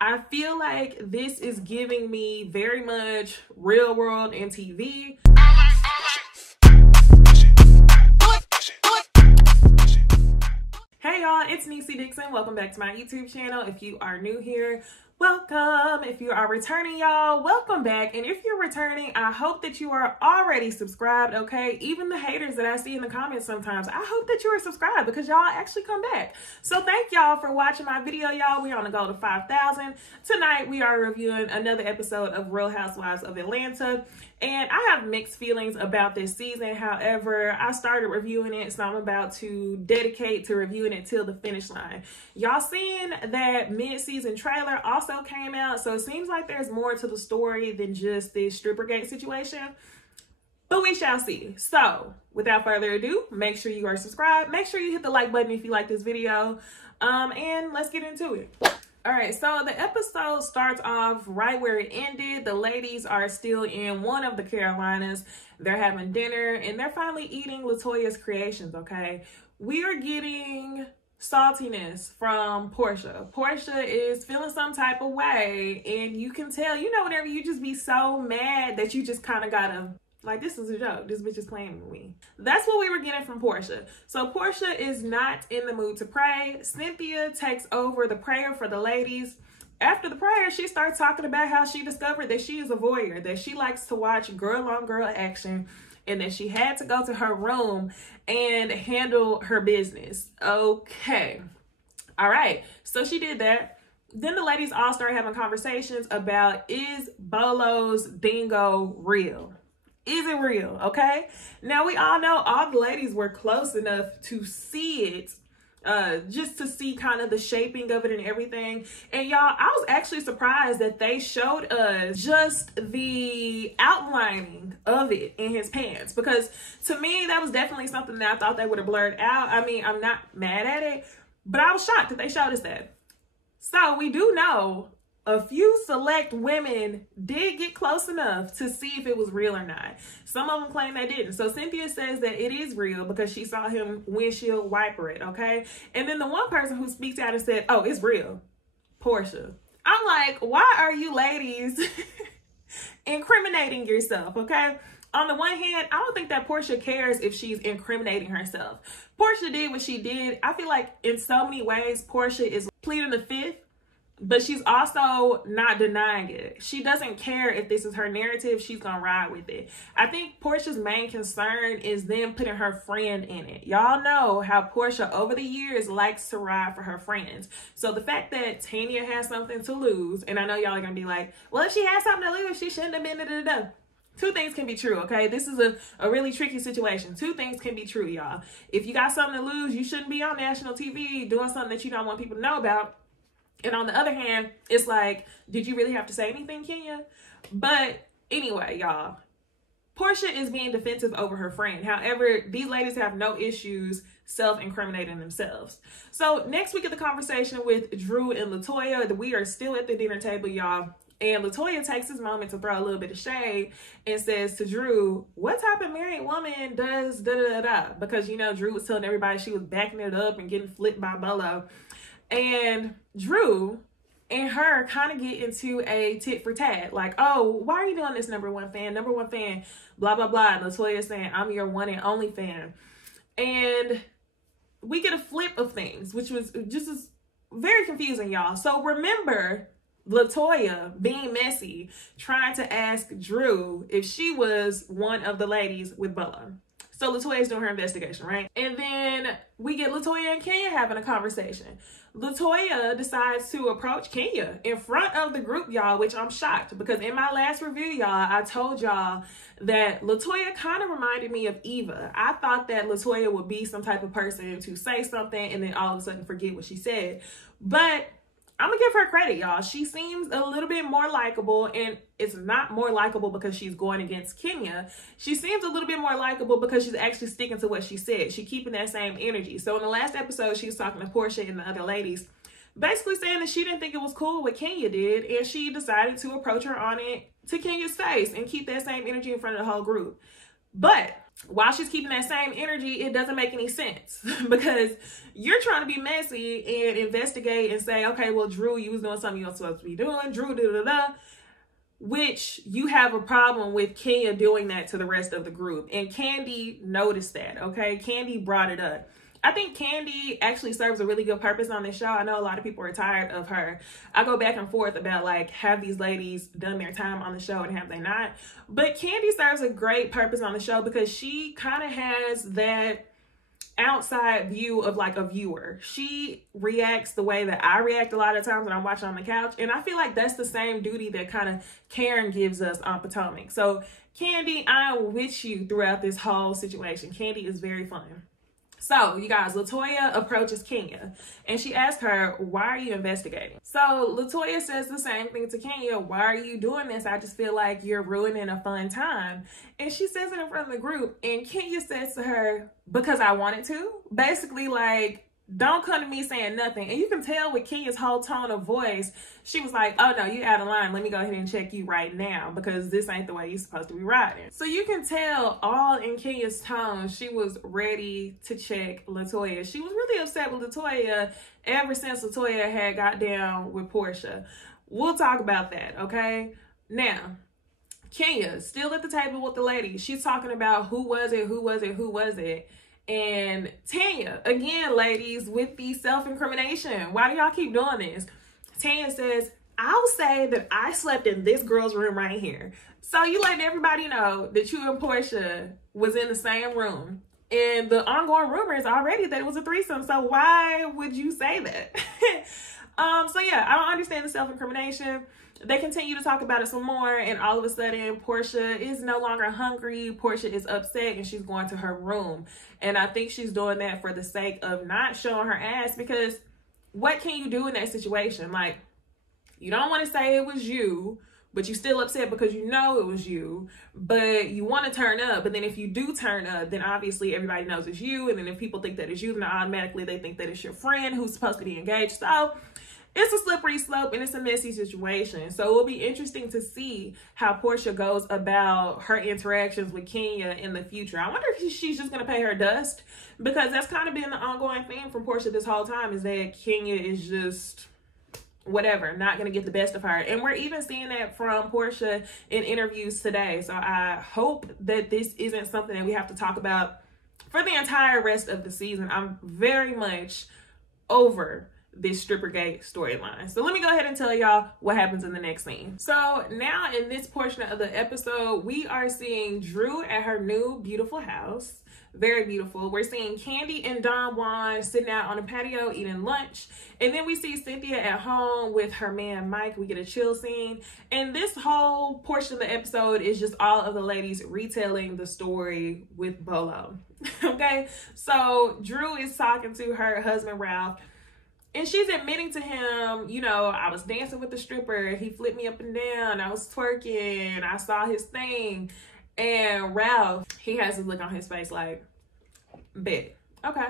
I feel like this is giving me very much Real World and TV. Hey y'all, it's NeceyDixon. Welcome back to my YouTube channel. If you are new here, welcome. If you are returning, y'all, welcome back. And if you're returning, I hope that you are already subscribed, okay? Even the haters that I see in the comments sometimes, I hope that you are subscribed because y'all actually come back. So thank y'all for watching my video, y'all. We're on the go to 5,000. Tonight, we are reviewing another episode of Real Housewives of Atlanta. And I have mixed feelings about this season. However, I started reviewing it, so I'm about to dedicate to reviewing it till the finish line. Y'all seen that mid-season trailer also came out, so it seems like there's more to the story than just this Strippergate situation. But we shall see. So, without further ado, make sure you are subscribed. Make sure you hit the like button if you like this video. And let's get into it. All right, so the episode starts off right where it ended. The ladies are still in one of the Carolinas. They're having dinner and they're finally eating Latoya's creations, okay? We are getting saltiness from Porsha. Porsha is feeling some type of way, and you can tell, you know, whenever you just be so mad that you just kind of gotta, like, this is a joke. This bitch is playing with me. That's what we were getting from Porsha. So Porsha is not in the mood to pray. Cynthia takes over the prayer for the ladies. After the prayer, she starts talking about how she discovered that she is a voyeur, that she likes to watch girl on girl action, and that she had to go to her room and handle her business. Okay. All right. So she did that. Then the ladies all start having conversations about, is Bolo's dingo real? Is it real? Okay. Now we all know all the ladies were close enough to see it, just to see kind of the shaping of it and everything. And y'all, I was actually surprised that they showed us just the outlining of it in his pants, because to me, that was definitely something that I thought they would have blurred out. I mean, I'm not mad at it, but I was shocked that they showed us that. So we do know a few select women did get close enough to see if it was real or not. Some of them claim they didn't. So Cynthia says that it is real because she saw him windshield wiper it, okay? And then the one person who speaks out and said, oh, it's real, Porsha. I'm like, why are you ladies incriminating yourself, okay? On the one hand, I don't think that Porsha cares if she's incriminating herself. Porsha did what she did. I feel like in so many ways, Porsha is pleading the fifth, but she's also not denying it. She doesn't care if this is her narrative. She's gonna ride with it. I think Porsha's main concern is them putting her friend in it. Y'all know how Porsha over the years likes to ride for her friends. So the fact that Tanya has something to lose, and I know y'all are gonna be like, well, if she has something to lose, she shouldn't have been da-da-da. Two things can be true, okay? This is a really tricky situation. Two things can be true, y'all. If you got something to lose, you shouldn't be on national TV doing something that you don't want people to know about. And on the other hand, it's like, did you really have to say anything, Kenya? But anyway, y'all, Porsha is being defensive over her friend. However, these ladies have no issues self-incriminating themselves. So next we get the conversation with Drew and Latoya. We are still at the dinner table, y'all. And Latoya takes this moment to throw a little bit of shade and says to Drew, what type of married woman does da-da-da-da? Because, you know, Drew was telling everybody she was backing it up and getting flipped by Bolo. And Drew and her kind of get into a tit for tat. Like, oh, why are you doing this, number one fan, blah, blah, blah. And Latoya saying, I'm your one and only fan. And we get a flip of things, which was just very confusing, y'all. So remember Latoya being messy, trying to ask Drew if she was one of the ladies with Bolo. So Latoya is doing her investigation, right? And then we get Latoya and Kenya having a conversation. Latoya decides to approach Kenya in front of the group, y'all, which I'm shocked because in my last review, y'all, I told y'all that Latoya kind of reminded me of Eva. I thought that Latoya would be some type of person to say something and then all of a sudden forget what she said. But I'm gonna give her credit, y'all. She seems a little bit more likable, and it's not more likable because she's going against Kenya. She seems a little bit more likable because she's actually sticking to what she said. She's keeping that same energy. So in the last episode, she was talking to Porsha and the other ladies, basically saying that she didn't think it was cool what Kenya did, and she decided to approach her on it to Kenya's face and keep that same energy in front of the whole group. But while she's keeping that same energy, it doesn't make any sense because you're trying to be messy and investigate and say, okay, well, Drew, you was doing something you weren't supposed to be doing. Drew, which you have a problem with Kenya doing that to the rest of the group. And Kandi noticed that, okay? Kandi brought it up. I think Kandi actually serves a really good purpose on this show. I know a lot of people are tired of her. I go back and forth about, like, have these ladies done their time on the show and have they not? But Kandi serves a great purpose on the show because she kind of has that outside view of, like, a viewer. She reacts the way that I react a lot of times when I'm watching on the couch. And I feel like that's the same duty that kind of Karen gives us on Potomac. So, Kandi, I'm with you throughout this whole situation. Kandi is very fun. So, you guys, Latoya approaches Kenya and she asks her, why are you investigating? So, Latoya says the same thing to Kenya. Why are you doing this? I just feel like you're ruining a fun time. And she says it in front of the group. And Kenya says to her, because I wanted to. Basically, like, don't come to me saying nothing. And you can tell with Kenya's whole tone of voice, she was like, oh no, you out of line. Let me go ahead and check you right now because this ain't the way you're supposed to be riding. So you can tell all in Kenya's tone, she was ready to check Latoya. She was really upset with Latoya ever since Latoya had got down with Porsha. We'll talk about that, okay? Now, Kenya, still at the table with the ladies. She's talking about who was it. And Tanya, again, ladies, with the self-incrimination. Why do y'all keep doing this? Tanya says, I'll say that I slept in this girl's room right here. So you letting everybody know that you and Porsha was in the same room. And the ongoing rumor is already that it was a threesome. So why would you say that? So yeah, I don't understand the self-incrimination. They continue to talk about it some more, and all of a sudden, Porsha is no longer hungry. Porsha is upset, and she's going to her room. And I think she's doing that for the sake of not showing her ass, because what can you do in that situation? Like, you don't want to say it was you, but you're still upset because you know it was you, but you want to turn up. But then if you do turn up, then obviously everybody knows it's you. And then if people think that it's you, then automatically they think that it's your friend who's supposed to be engaged. So it's a slippery slope and it's a messy situation. So it will be interesting to see how Porsha goes about her interactions with Kenya in the future. I wonder if she's just going to pay her dust, because that's kind of been the ongoing theme from Porsha this whole time, is that Kenya is just whatever, not going to get the best of her. And we're even seeing that from Porsha in interviews today. So I hope that this isn't something that we have to talk about for the entire rest of the season. I'm very much over this Strippergate storyline. So let me go ahead and tell y'all what happens in the next scene. So now in this portion of the episode, we are seeing Drew at her new beautiful house. Very beautiful. We're seeing Kandi and Don Juan sitting out on the patio eating lunch. And then we see Cynthia at home with her man Mike. We get a chill scene. And this whole portion of the episode is just all of the ladies retelling the story with Bolo. Okay? So Drew is talking to her husband Ralph. And she's admitting to him, you know, I was dancing with the stripper. He flipped me up and down. I was twerking. I saw his thing. And Ralph, he has this look on his face like, bet. Okay.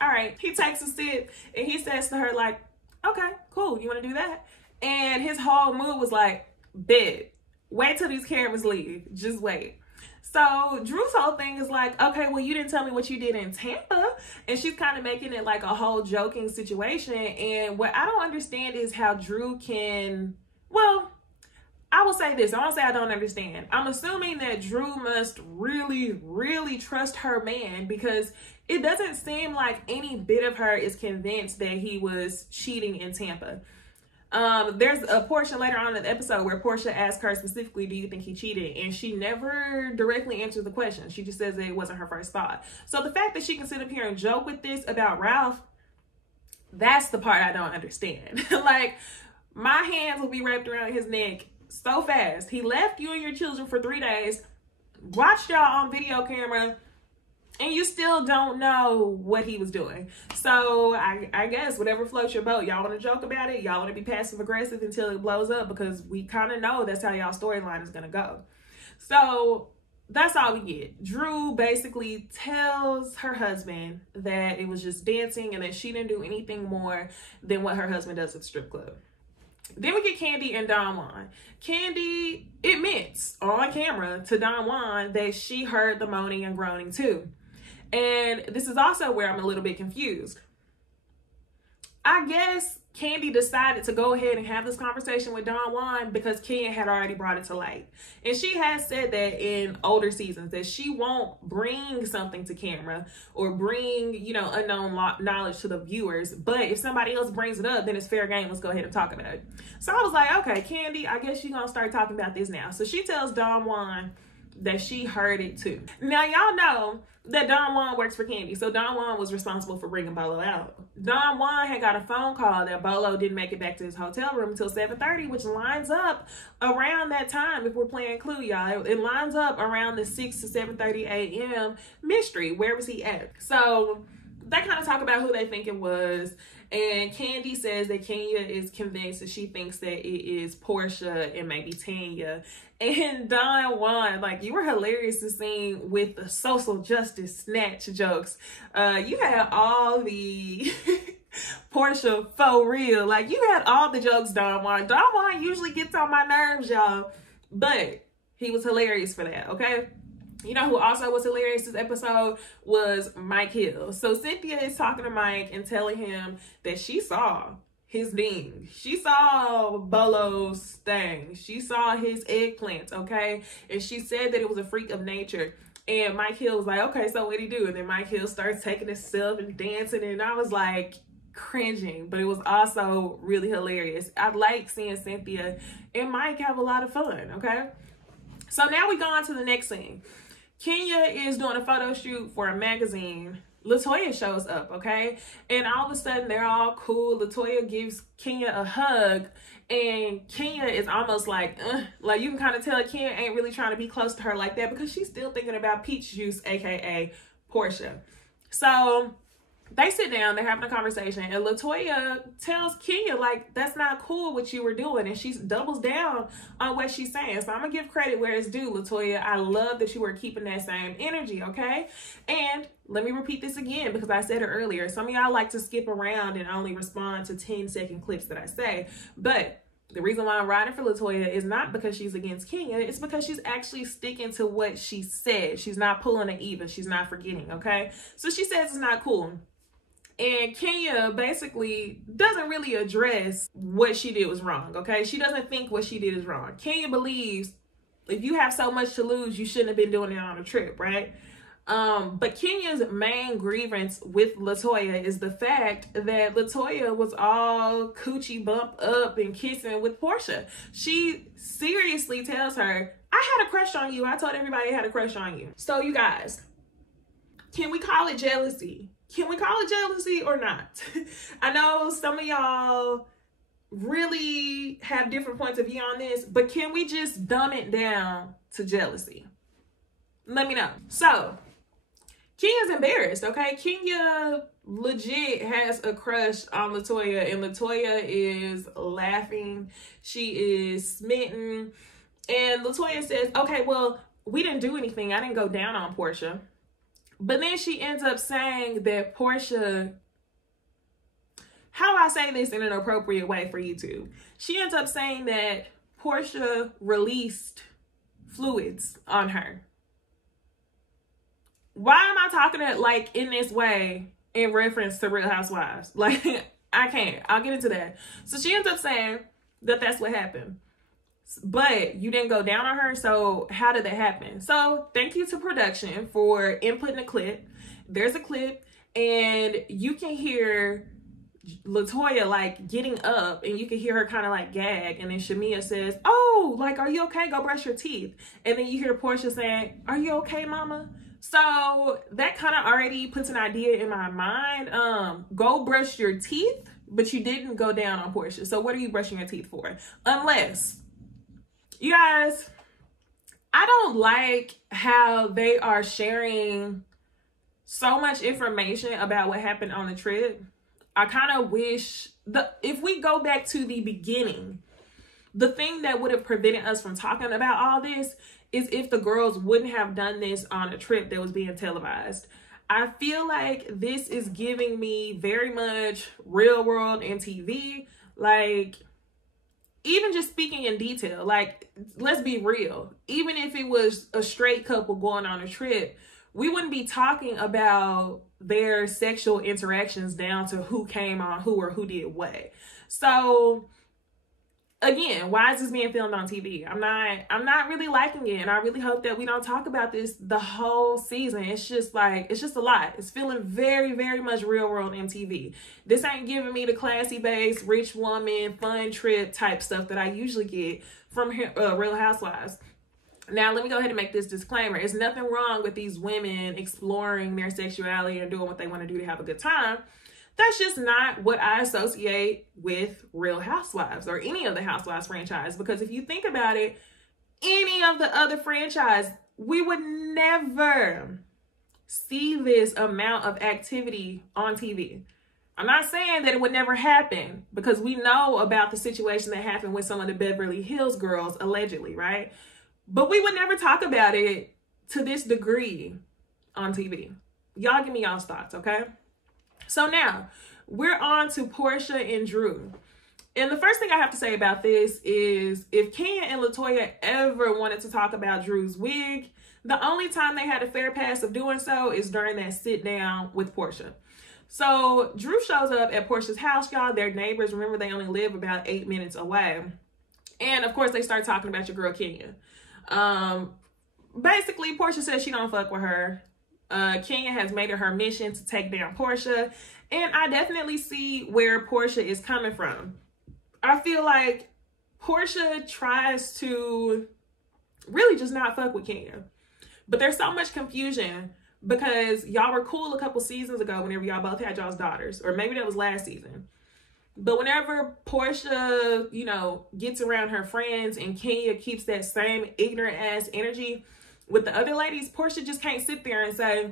All right. He takes a sip and he says to her like, okay, cool. You want to do that? And his whole mood was like, bet. Wait till these cameras leave. Just wait. So Drew's whole thing is like, okay, well, you didn't tell me what you did in Tampa. And she's kind of making it like a whole joking situation. And what I don't understand is how Drew can, well, I will say this. I won't say I don't understand. I'm assuming that Drew must really, really trust her man, because it doesn't seem like any bit of her is convinced that he was cheating in Tampa. There's a portion later on in the episode where Porsha asks her specifically, do you think he cheated? And she never directly answers the question. She just says that it wasn't her first thought. So the fact that she can sit up here and joke with this about Ralph, that's the part I don't understand. Like, my hands will be wrapped around his neck so fast. He left you and your children for 3 days, watched y'all on video camera, and you still don't know what he was doing. So I guess whatever floats your boat. Y'all want to joke about it. Y'all want to be passive aggressive until it blows up, because we kind of know that's how y'all storyline is going to go. So that's all we get. Drew basically tells her husband that it was just dancing and that she didn't do anything more than what her husband does at the strip club. Then we get Kandi and Don Juan. Kandi admits on camera to Don Juan that she heard the moaning and groaning too. And this is also where I'm a little bit confused. I guess Kandi decided to go ahead and have this conversation with Don Juan because Kenya had already brought it to light. And she has said that in older seasons that she won't bring something to camera or bring, you know, unknown knowledge to the viewers. But if somebody else brings it up, then it's fair game. Let's go ahead and talk about it. So I was like, okay, Kandi, I guess you're going to start talking about this now. So she tells Don Juan that she heard it too. Now, y'all know that Don Juan works for Kandi. So Don Juan was responsible for bringing Bolo out. Don Juan had got a phone call that Bolo didn't make it back to his hotel room until 7:30, which lines up around that time. If we're playing Clue, y'all, it lines up around the 6 to 7:30 a.m. mystery. Where was he at? So they kind of talk about who they think it was. And Kandi says that Kenya is convinced that she thinks that it is Porsha and maybe Tanya. And Don Juan, like, you were hilarious to see with the social justice snatch jokes. You had all the Porsha for real. Like, you had all the jokes, Don Juan. Don Juan usually gets on my nerves, y'all. But he was hilarious for that, okay? You know who also was hilarious this episode was Mike Hill. So Cynthia is talking to Mike and telling him that she saw his ding. She saw Bolo's thing. She saw his eggplants, okay? And she said that it was a freak of nature. And Mike Hill was like, okay, so what'd he do? And then Mike Hill starts taking himself and dancing. And I was like cringing, but it was also really hilarious. I like seeing Cynthia and Mike have a lot of fun, okay? So now we go on to the next scene. Kenya is doing a photo shoot for a magazine. Latoya shows up, okay? And all of a sudden, they're all cool. Latoya gives Kenya a hug, and Kenya is almost like you can kind of tell Kenya ain't really trying to be close to her like that because she's still thinking about peach juice, aka Porsha. So they sit down, they're having a conversation, and Latoya tells Kenya, like, that's not cool what you were doing, and she doubles down on what she's saying. So I'm gonna give credit where it's due, Latoya. I love that you were keeping that same energy, okay? And let me repeat this again because I said it earlier. Some of y'all like to skip around and only respond to 10-second clips that I say, but the reason why I'm riding for Latoya is not because she's against Kenya. It's because she's actually sticking to what she said. She's not pulling an Eva. She's not forgetting, okay? So she says it's not cool. And Kenya basically doesn't really address what she did was wrong, okay? She doesn't think what she did is wrong. Kenya believes if you have so much to lose, you shouldn't have been doing it on a trip, right? But Kenya's main grievance with Latoya is the fact that Latoya was all coochie bump up and kissing with Porsha. She seriously tells her, I had a crush on you. I told everybody I had a crush on you. So you guys, can we call it jealousy? Can we call it jealousy or not? I know some of y'all really have different points of view on this, but can we just dumb it down to jealousy? Let me know. So, Kenya's embarrassed, okay? Kenya legit has a crush on Latoya, and Latoya is laughing. She is smitten. And Latoya says, okay, well, we didn't do anything. I didn't go down on Porsha. But then she ends up saying that Porsha, how do I say this in an appropriate way for YouTube? She ends up saying that Porsha released fluids on her. Why am I talking it like in this way in reference to Real Housewives? Like, I can't. I'll get into that. So she ends up saying that that's what happened. But you didn't go down on her, so how did that happen? So thank you to production for inputting a clip. There's a clip, and you can hear Latoya like getting up, and you can hear her kind of like gag, and then Shamia says, oh, like, are you okay? Go brush your teeth. And then you hear Porsha saying, are you okay, mama? So that kind of already puts an idea in my mind. Go brush your teeth, but you didn't go down on Porsha. So what are you brushing your teeth for? Unless, you guys, I don't like how they are sharing so much information about what happened on the trip. I kind of wish if we go back to the beginning, the thing that would have prevented us from talking about all this is if the girls wouldn't have done this on a trip that was being televised. I feel like this is giving me very much real world and TV. Like, even just speaking in detail, like, let's be real. Even if it was a straight couple going on a trip, we wouldn't be talking about their sexual interactions down to who came on who or who did what. So again, why is this being filmed on TV? I'm not really liking it, and I really hope that we don't talk about this the whole season. It's just like, it's just a lot. It's feeling very, very much real world MTV. This ain't giving me the classy base, rich woman, fun trip type stuff that I usually get from Real Housewives. Now, let me go ahead and make this disclaimer. There's nothing wrong with these women exploring their sexuality and doing what they want to do to have a good time. That's just not what I associate with Real Housewives or any of the Housewives franchise. Because if you think about it, any of the other franchise, we would never see this amount of activity on TV. I'm not saying that it would never happen, because we know about the situation that happened with some of the Beverly Hills girls, allegedly, right? But we would never talk about it to this degree on TV. Y'all give me y'all's thoughts, okay? So now, we're on to Porsha and Drew. And the first thing I have to say about this is, if Kenya and Latoya ever wanted to talk about Drew's wig, the only time they had a fair pass of doing so is during that sit down with Porsha. So Drew shows up at Porsha's house, y'all. They're neighbors. Remember, they only live about 8 minutes away. And of course, they start talking about your girl Kenya. Basically, Porsha says she don't fuck with her. Kenya has made it her mission to take down Porsha, and I definitely see where Porsha is coming from. I feel like Porsha tries to really just not fuck with Kenya, but there's so much confusion because y'all were cool a couple seasons ago whenever y'all both had y'all's daughters, or maybe that was last season. But whenever Porsha, you know, gets around her friends and Kenya keeps that same ignorant ass energy with the other ladies, Porsha just can't sit there and say,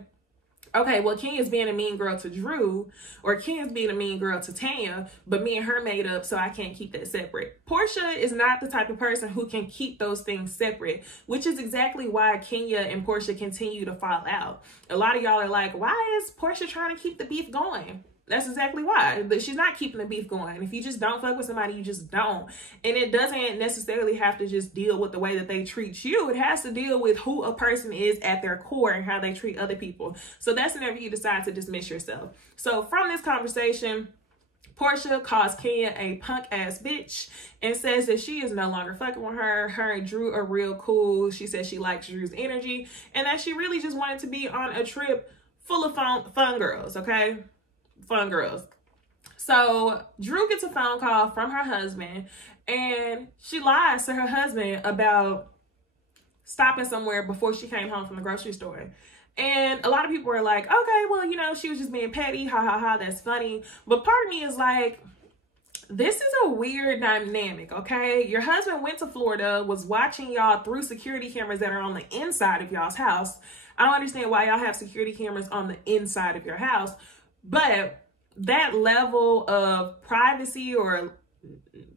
okay, well, Kenya's being a mean girl to Drew, or Kenya's being a mean girl to Tanya, but me and her made up, so I can't keep that separate. Porsha is not the type of person who can keep those things separate, which is exactly why Kenya and Porsha continue to fall out. A lot of y'all are like, why is Porsha trying to keep the beef going? That's exactly why. But she's not keeping the beef going. If you just don't fuck with somebody, you just don't. And it doesn't necessarily have to just deal with the way that they treat you. It has to deal with who a person is at their core and how they treat other people. So that's whenever you decide to dismiss yourself. So from this conversation, Porsha calls Kenya a punk ass bitch and says that she is no longer fucking with her. Her and Drew are real cool. She says she likes Drew's energy and that she really just wanted to be on a trip full of fun girls, okay? Fun girls. So Drew gets a phone call from her husband and she lies to her husband about stopping somewhere before she came home from the grocery store. And a lot of people are like, okay, well, you know, she was just being petty. Ha ha ha, that's funny. But part of me is like, this is a weird dynamic, okay? Your husband went to Florida, was watching y'all through security cameras that are on the inside of y'all's house. I don't understand why y'all have security cameras on the inside of your house. But that level of privacy or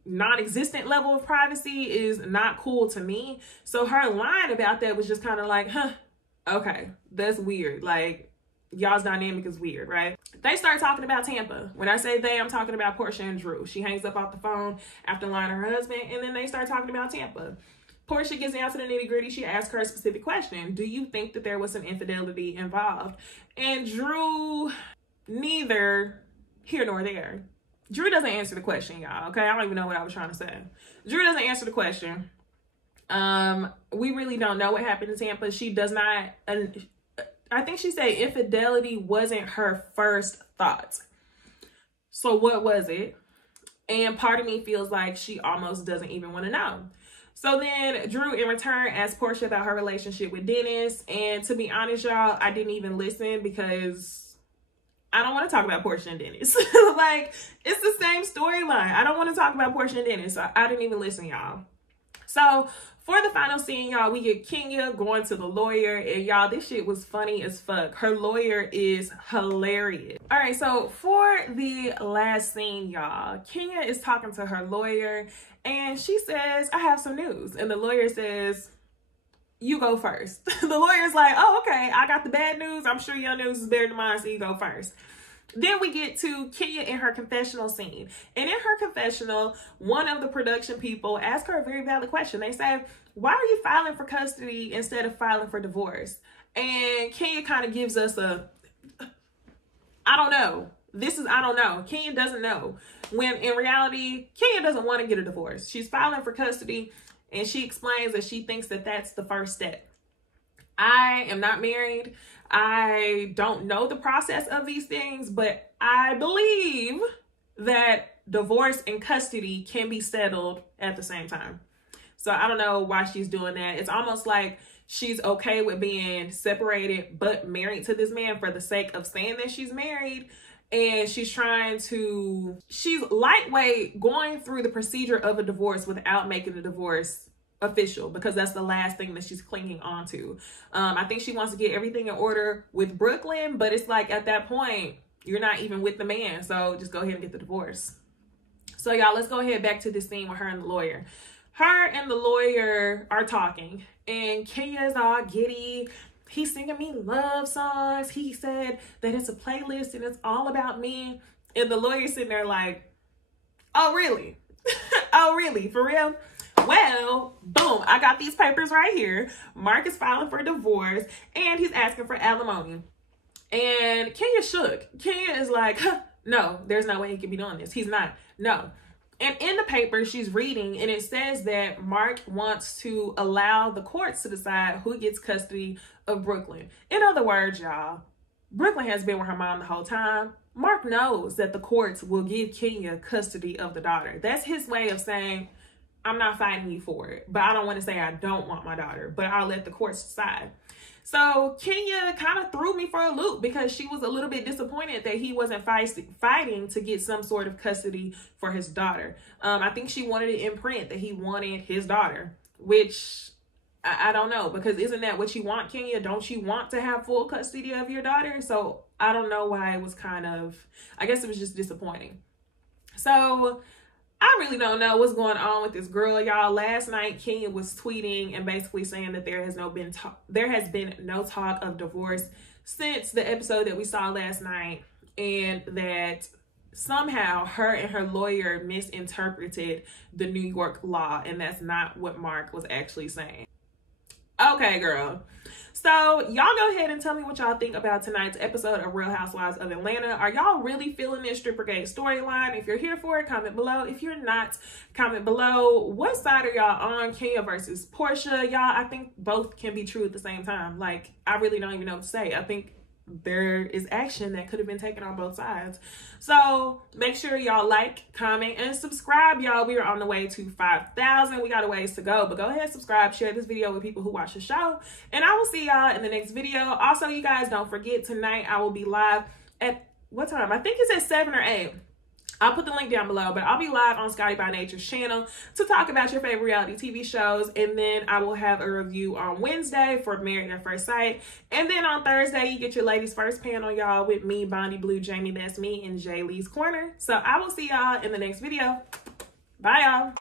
non-existent level of privacy is not cool to me. So her line about that was just kind of like, huh, okay, that's weird. Like, y'all's dynamic is weird, right? They start talking about Tampa. When I say they, I'm talking about Porsha and Drew. She hangs up off the phone after lying to her husband, and then they start talking about Tampa. Porsha gets down to the nitty-gritty. She asks her a specific question. Do you think that there was some infidelity involved? And Drew, neither here nor there. Drew doesn't answer the question, y'all, okay? I don't even know what I was trying to say. Drew doesn't answer the question. We really don't know what happened in Tampa. She does not, I think she said infidelity wasn't her first thought. So what was it? And part of me feels like she almost doesn't even want to know. So then Drew, in return, asked Porsha about her relationship with Dennis. And to be honest, y'all, I didn't even listen because I don't want to talk about Porsha and Dennis. Like, it's the same storyline. I don't want to talk about Porsha and Dennis. So I didn't even listen, y'all. So for the final scene, y'all, we get Kenya going to the lawyer. And y'all, this shit was funny as fuck. Her lawyer is hilarious. All right, so for the last scene, y'all, Kenya is talking to her lawyer. And she says, I have some news. And the lawyer says, you go first. The lawyer's like, oh, okay, I got the bad news. I'm sure your news is better than mine, so you go first. Then we get to Kenya in her confessional scene. And in her confessional, one of the production people asked her a very valid question. They said, why are you filing for custody instead of filing for divorce? And Kenya kind of gives us a, I don't know. I don't know. Kenya doesn't know. When in reality, Kenya doesn't want to get a divorce. She's filing for custody, and she explains that she thinks that that's the first step. I am not married. I don't know the process of these things, but I believe that divorce and custody can be settled at the same time. So I don't know why she's doing that. It's almost like she's okay with being separated but married to this man for the sake of saying that she's married. And she's lightweight going through the procedure of a divorce without making the divorce official, because that's the last thing that she's clinging on to. I think she wants to get everything in order with Brooklyn, but it's like at that point, you're not even with the man. So just go ahead and get the divorce. So y'all, let's go ahead back to this scene with her and the lawyer. Her and the lawyer are talking, and Kenya's all giddy. He's singing me love songs. He said that it's a playlist and it's all about me. And the lawyer's sitting there like, oh, really? Oh, really? For real? Well, boom, I got these papers right here. Mark is filing for divorce, and he's asking for alimony. And Kenya shook. Kenya is like, huh, no, there's no way he can be doing this. He's not. No. And in the paper, she's reading, and it says that Mark wants to allow the courts to decide who gets custody of Brooklyn. In other words, y'all, Brooklyn has been with her mom the whole time. Mark knows that the courts will give Kenya custody of the daughter. That's his way of saying, I'm not fighting you for it, but I don't want to say I don't want my daughter, but I'll let the courts decide. So Kenya kind of threw me for a loop because she was a little bit disappointed that he wasn't fighting to get some sort of custody for his daughter. I think she wanted to imprint that he wanted his daughter, which I don't know, because isn't that what you want, Kenya? Don't you want to have full custody of your daughter? So I don't know why it was I guess it was just disappointing. So I really don't know what's going on with this girl, y'all. Last night, Kenya was tweeting and basically saying that there has been no talk of divorce since the episode that we saw last night, and that somehow her and her lawyer misinterpreted the New York law, and that's not what Mark was actually saying. Okay, girl. So y'all go ahead and tell me what y'all think about tonight's episode of Real Housewives of Atlanta. Are y'all really feeling this Strippergate storyline? If you're here for it, comment below. If you're not, comment below. What side are y'all on, Kenya versus Porsha? Y'all, I think both can be true at the same time. Like, I really don't even know what to say. I think there is action that could have been taken on both sides. So make sure y'all like, comment, and subscribe, y'all. We are on the way to 5,000. We got a ways to go, but go ahead, subscribe, share this video with people who watch the show, and I will see y'all in the next video. Also, you guys, don't forget, tonight I will be live at what time? I think it's at 7 or 8. I'll put the link down below, but I'll be live on Scotty by Nature's channel to talk about your favorite reality TV shows. And then I will have a review on Wednesday for Married at First Sight. And then on Thursday, you get your ladies first panel, y'all, with me, Bondi Blue, Jamie, that's me, and Jay Lee's Corner. So I will see y'all in the next video. Bye, y'all.